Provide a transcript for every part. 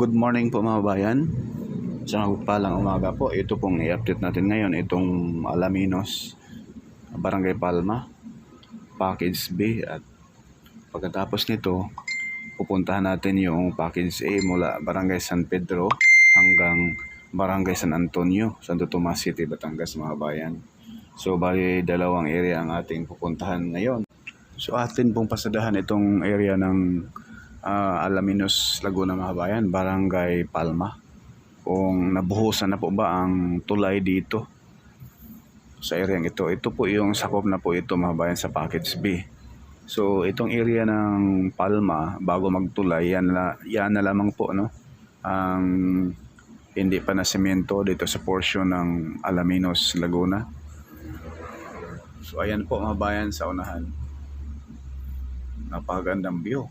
Good morning po mga bayan. Sa magpalang umaga po, ito pong i-update natin ngayon, itong Alaminos, Barangay Palma, Package B. At pagkatapos nito, pupuntahan natin yung Package A mula Barangay San Pedro hanggang Barangay San Antonio, Santo Tomas City, Batangas mga bayan. So bali dalawang area ang ating pupuntahan ngayon. So atin pong pasadahan itong area ng Alaminos, Laguna mga bayan, Barangay Palma. Kung nabuhusan na po ba ang tulay dito sa area ito. Ito po yung sakop na po ito mga bayan sa Package B. So itong area ng Palma bago magtulay, yan na lamang po no, ang hindi pa na semento dito sa portion ng Alaminos, Laguna. So ayan po mga bayan sa unahan. Napakagandang view.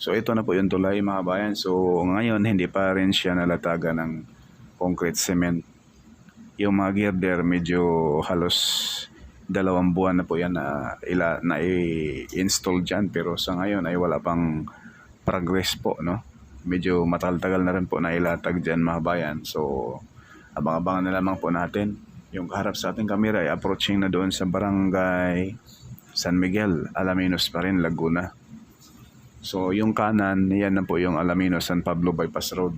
So ito na po yung tulay mga bayan. So ngayon hindi pa rin siya nalatagan ng concrete cement. Yung mga girder medyo halos 2 buwan na po yan na i-install dyan. Pero sa ngayon ay wala pang progress po. No? Medyo matagal-tagal na rin po na ilatag dyan mga bayan. So abang-abangan na lamang po natin. Yung kaharap sa ating camera ay approaching na doon sa Barangay San Miguel, Alaminos pa rin, Laguna. So yung kanan, yan na po yung Alaminos San Pablo Bypass Road.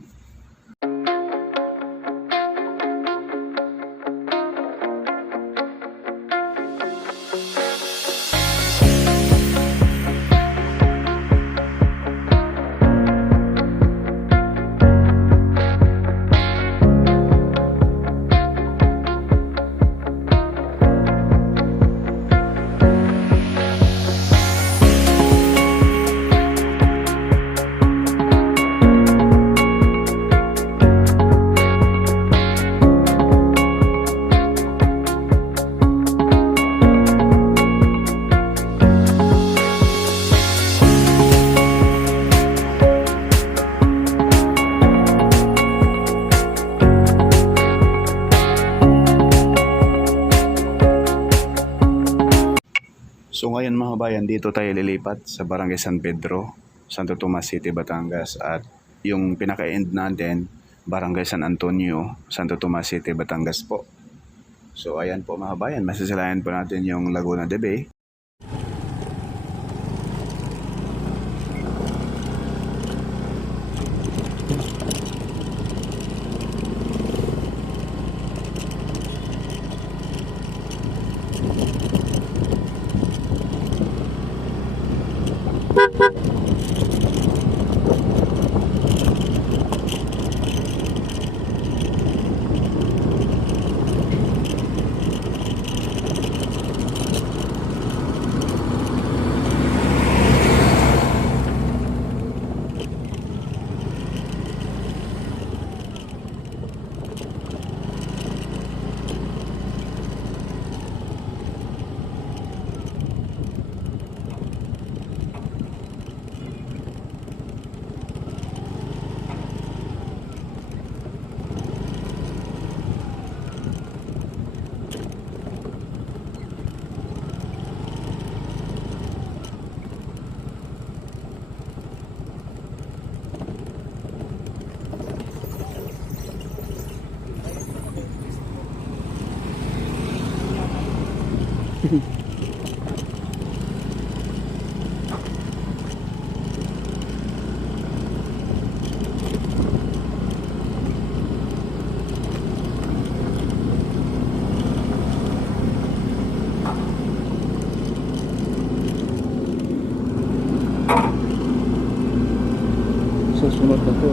So ngayon mga bayan, dito tayo lilipat sa Barangay San Pedro, Santo Tomas City, Batangas. At yung pinaka-end natin, Barangay San Antonio, Santo Tomas City, Batangas po. So ayan po mga bayan, masasalayan po natin yung Laguna de Bay. So sunod na po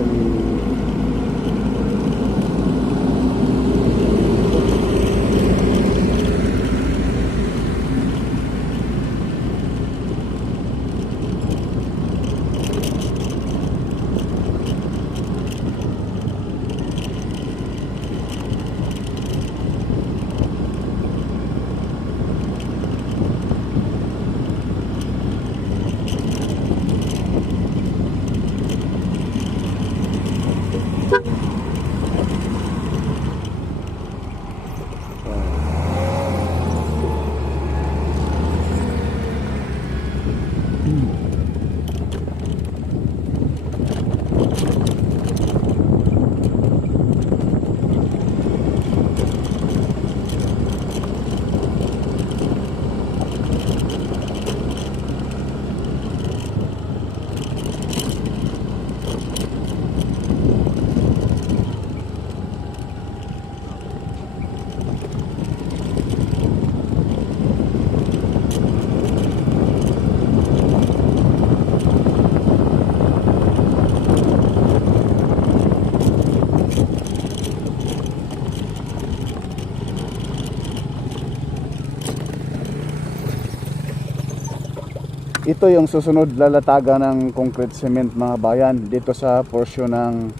Ito yung susunod lalatagan ng concrete cement mga bayan dito sa portion ng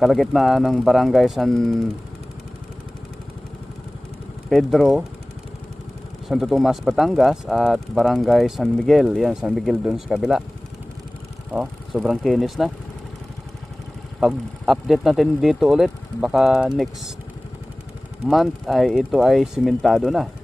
kalagitnaan ng Barangay San Pedro, Santo Tomas, Batangas at Barangay San Miguel. Yan, San Miguel dun sa kabila. Oh, sobrang kinis na. Pag-update natin dito ulit, baka next month ay ito ay simentado na.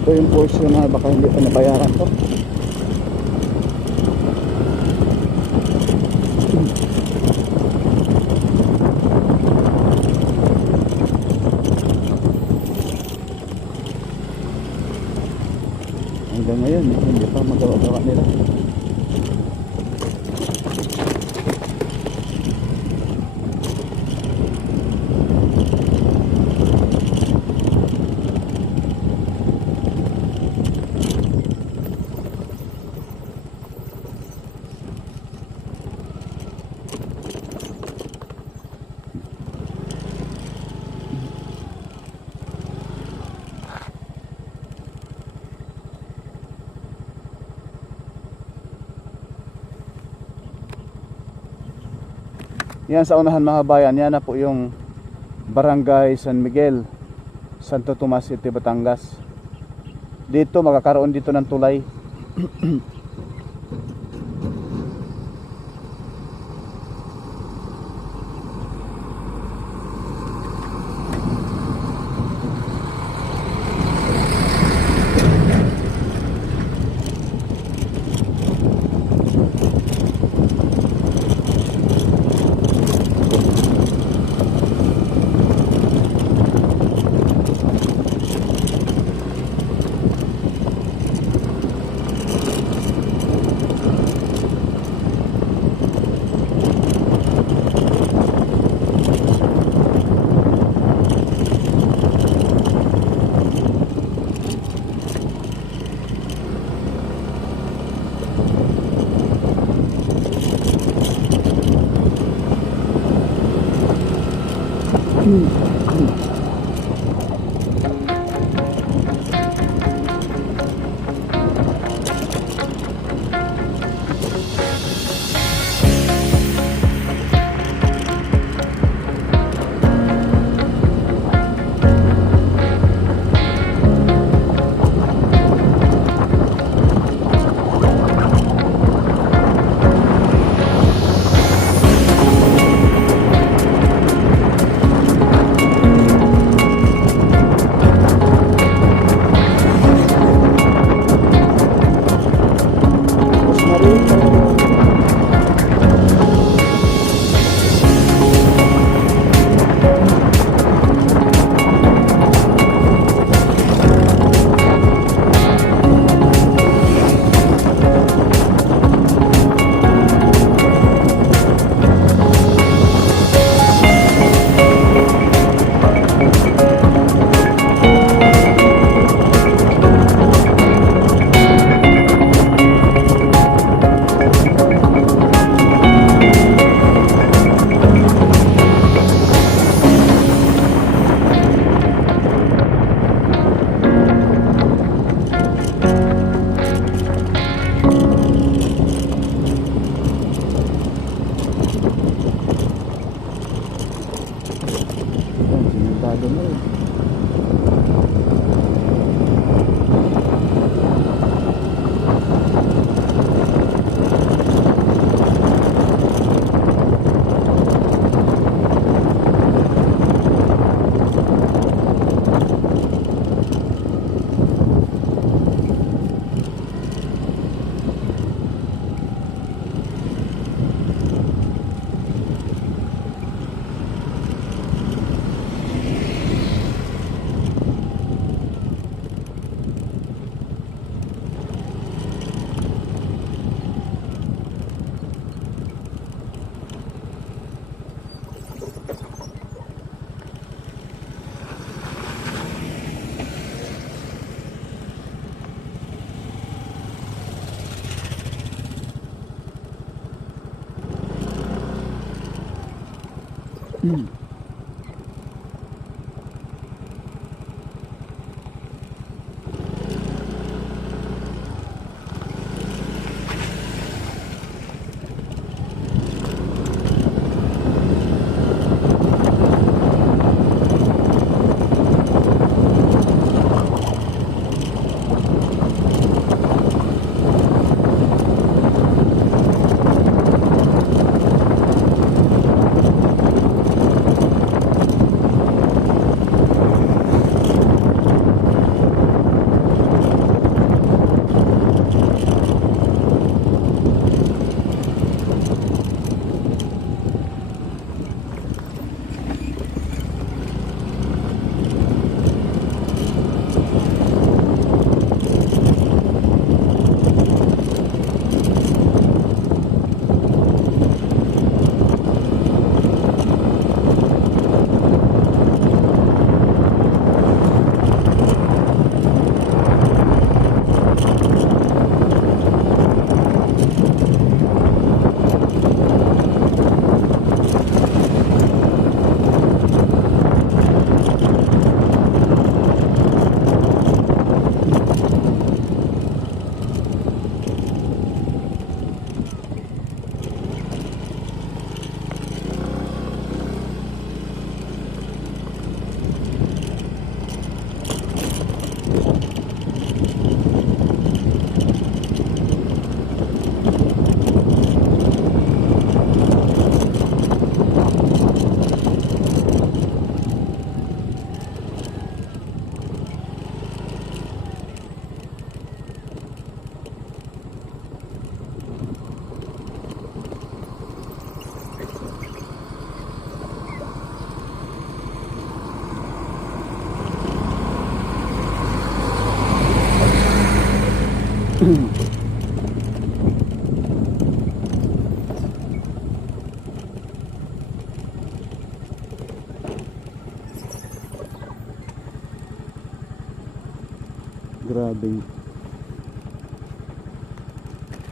Ito yung portion na baka hindi pa nabayaran to. Hanggang ngayon hindi pa magawa-gawa nila. Yan sa unahan mga bayan, yan na po yung Barangay San Miguel, Santo Tomas City, Batangas. Dito magkakaroon dito ng tulay.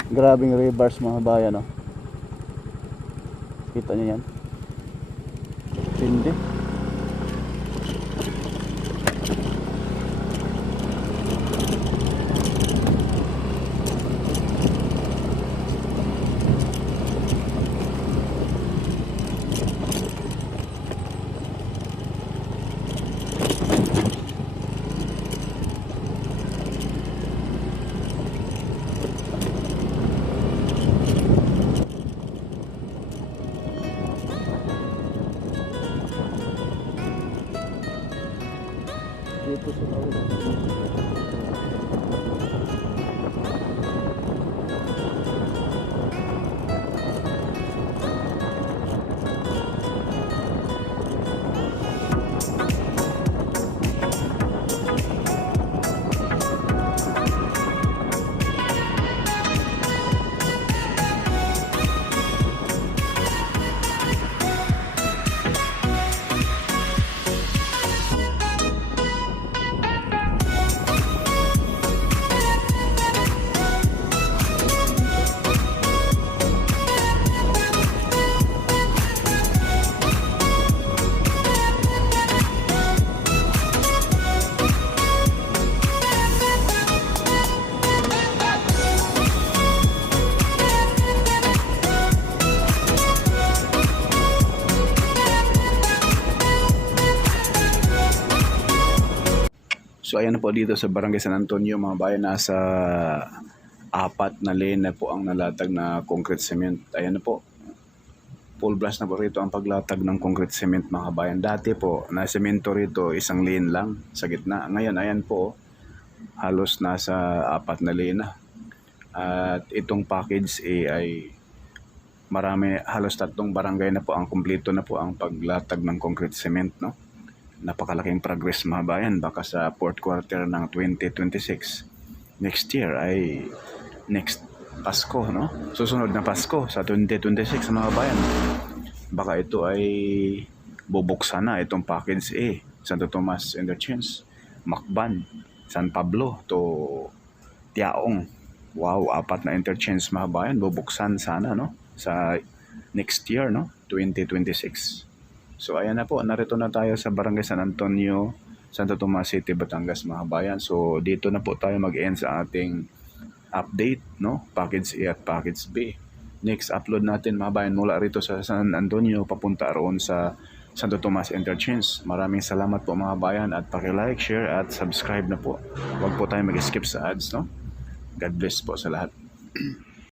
Grabing reverse mga bayan, no? Kita niyo yan? Hindi. Dito sa So ayan na po dito sa Barangay San Antonio mga bayan, nasa 4 na lane na po ang nalatag na concrete cement. Ayan na po. Full blast na po rito ang paglatag ng concrete cement mga bayan. Dati po na semento rito 1 lane lang sa gitna. Ngayon ayan po halos nasa 4 na lane na. At itong package ay marami, halos 3 barangay na po ang kumpleto na po ang paglatag ng concrete cement, no? Napakalaking progress mga bayan. Baka sa 4th quarter ng 2026 next year ay next Pasko, no? Susunod na Pasko sa 2026 mga bayan, baka ito ay bubuksan na itong package A, Santo Tomas Interchange, Macban, San Pablo to Tiaong. Wow, 4 na interchange mga bayan bubuksan sana, no? Sa next year, no? 2026. So ayan na po, narito na tayo sa Barangay San Antonio, Santo Tomas City, Batangas mga kabayan. So dito na po tayo mag-end sa ating update, no? Package A at Package B. Next upload natin mga kabayan mula rito sa San Antonio papunta roon sa Santo Tomas Interchange. Maraming salamat po mga kabayan at paki-like, share at subscribe na po. Huwag po tayo mag-skip sa ads, no? God bless po sa lahat.